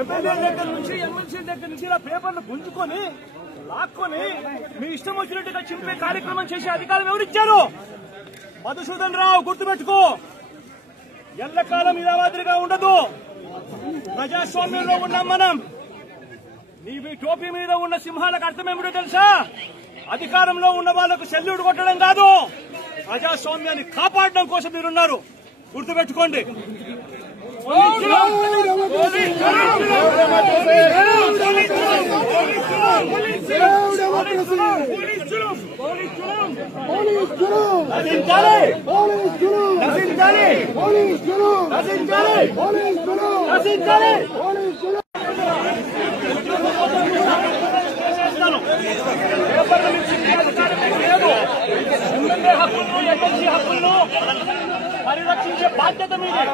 MLA దగ్గర నుంచి MLC దగ్గర నుంచి ఇలా పేపర్లు గుంజుకొని లాక్కొని మీ ఇష్టం వచ్చినట్టుగా చింపే కార్యక్రమం చేసే అధికారం ఎవరిచ్చారు? మధుసూదన్ రావు, గుర్తుపెట్టుకో. ఎల్లకాలం ఇలా మాదిరిగా ఉండదు. ప్రజాస్వామ్యంలో ఉన్నాం మనం. నీవి టోపీ మీద ఉన్న సింహాలకు అర్థమేమిటో తెలుసా? అధికారంలో ఉన్న వాళ్లకు సెల్యూట్ కొట్టడం కాదు, ప్రజాస్వామ్యాన్ని కాపాడడం కోసం మీరున్నారు. గుర్తుపెట్టుకోండి. హక్కులను, ఎమ్మెల్సీ హక్కులను పరిరక్షించే బాధ్యత మీదే.